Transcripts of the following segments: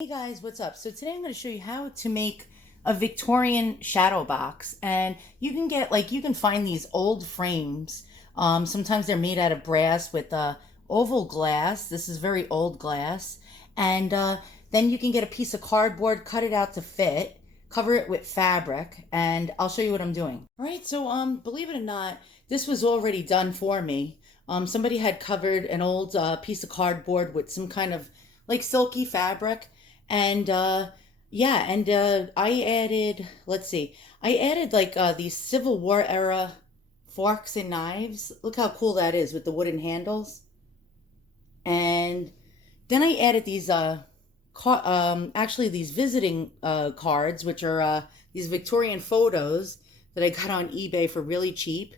Hey guys, what's up? So today I'm going to show you how to make a Victorian shadow box. And you can get, you can find these old frames. Sometimes they're made out of brass with oval glass. This is very old glass. And then you can get a piece of cardboard, cut it out to fit, cover it with fabric, and I'll show you what I'm doing. All right, so believe it or not, this was already done for me. Somebody had covered an old piece of cardboard with some kind of like silky fabric, and yeah, and I added, let's see, I added these Civil War era forks and knives. Look how cool that is with the wooden handles. And then I added these actually these visiting cards, which are these Victorian photos that I got on eBay for really cheap.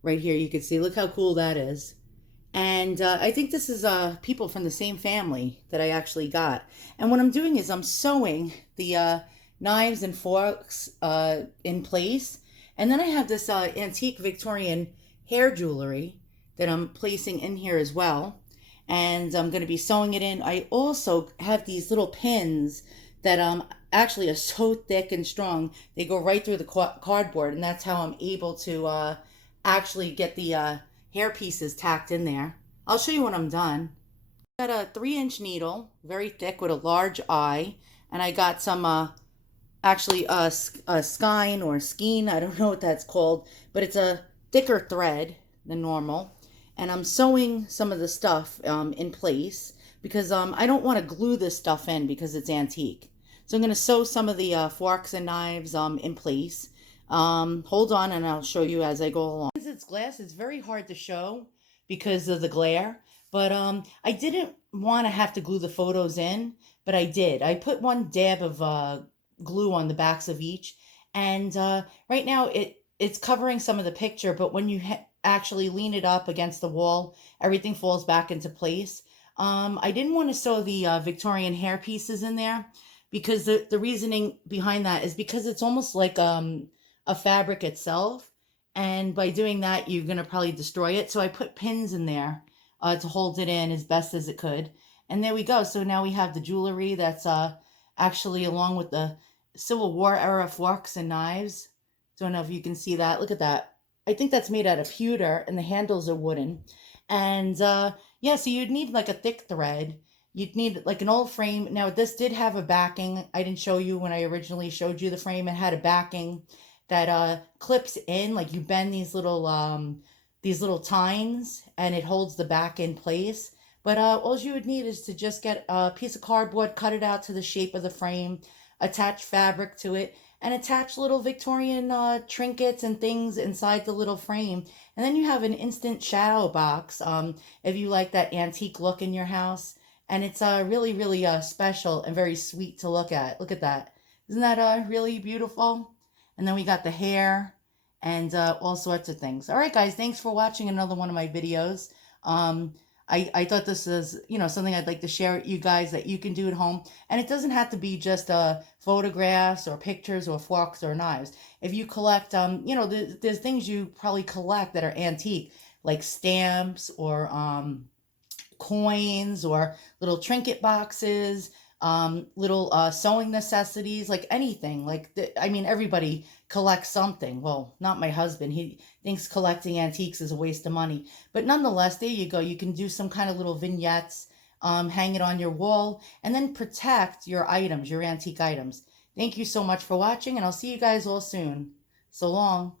Right here you can see, look how cool that is. And I think this is people from the same family that I actually got. And what I'm doing is I'm sewing the knives and forks in place. And then I have this antique Victorian hair jewelry that I'm placing in here as well. And I'm going to be sewing it in. I also have these little pins that actually are so thick and strong. They go right through the cardboard. And that's how I'm able to actually get the hair pieces tacked in there. I'll show you when I'm done. I got a 3-inch needle, very thick with a large eye, and I got some actually a skein or skein, I don't know what that's called, but it's a thicker thread than normal. And I'm sewing some of the stuff in place because I don't want to glue this stuff in because it's antique. So I'm going to sew some of the forks and knives in place. Hold on and I'll show you as I go along. Since it's glass, it's very hard to show because of the glare, but I didn't want to have to glue the photos in, but I did. I put one dab of glue on the backs of each, and right now it's covering some of the picture, but when you actually lean it up against the wall, everything falls back into place. I didn't want to sew the Victorian hair pieces in there because the reasoning behind that is because it's almost like a fabric itself. And by doing that, you're going to probably destroy it. So I put pins in there to hold it in as best as it could. And there we go. So now we have the jewelry that's actually along with the Civil War era forks and knives. Don't know if you can see that. Look at that. I think that's made out of pewter and the handles are wooden. And yeah, so you'd need like a thick thread. You'd need like an old frame. Now this did have a backing. I didn't show you when I originally showed you the frame. It had a backing that clips in, like you bend these little tines and it holds the back in place. But all you would need is to just get a piece of cardboard, cut it out to the shape of the frame, attach fabric to it, and attach little Victorian trinkets and things inside the little frame. And then you have an instant shadow box if you like that antique look in your house. And it's really, really special and very sweet to look at. Look at that. Isn't that really beautiful? And then we got the hair and all sorts of things. All right, guys, thanks for watching another one of my videos. I thought this was, something I'd like to share with you guys that you can do at home. And it doesn't have to be just photographs or pictures or forks or knives. If you collect, there's things you probably collect that are antique, like stamps or coins or little trinket boxes, little sewing necessities, like anything. I mean, everybody collects something. Well, not my husband. He thinks collecting antiques is a waste of money. But nonetheless, there you go. You can do some kind of little vignettes, hang it on your wall, and then protect your items, your antique items. Thank you so much for watching, and I'll see you guys all soon. So long.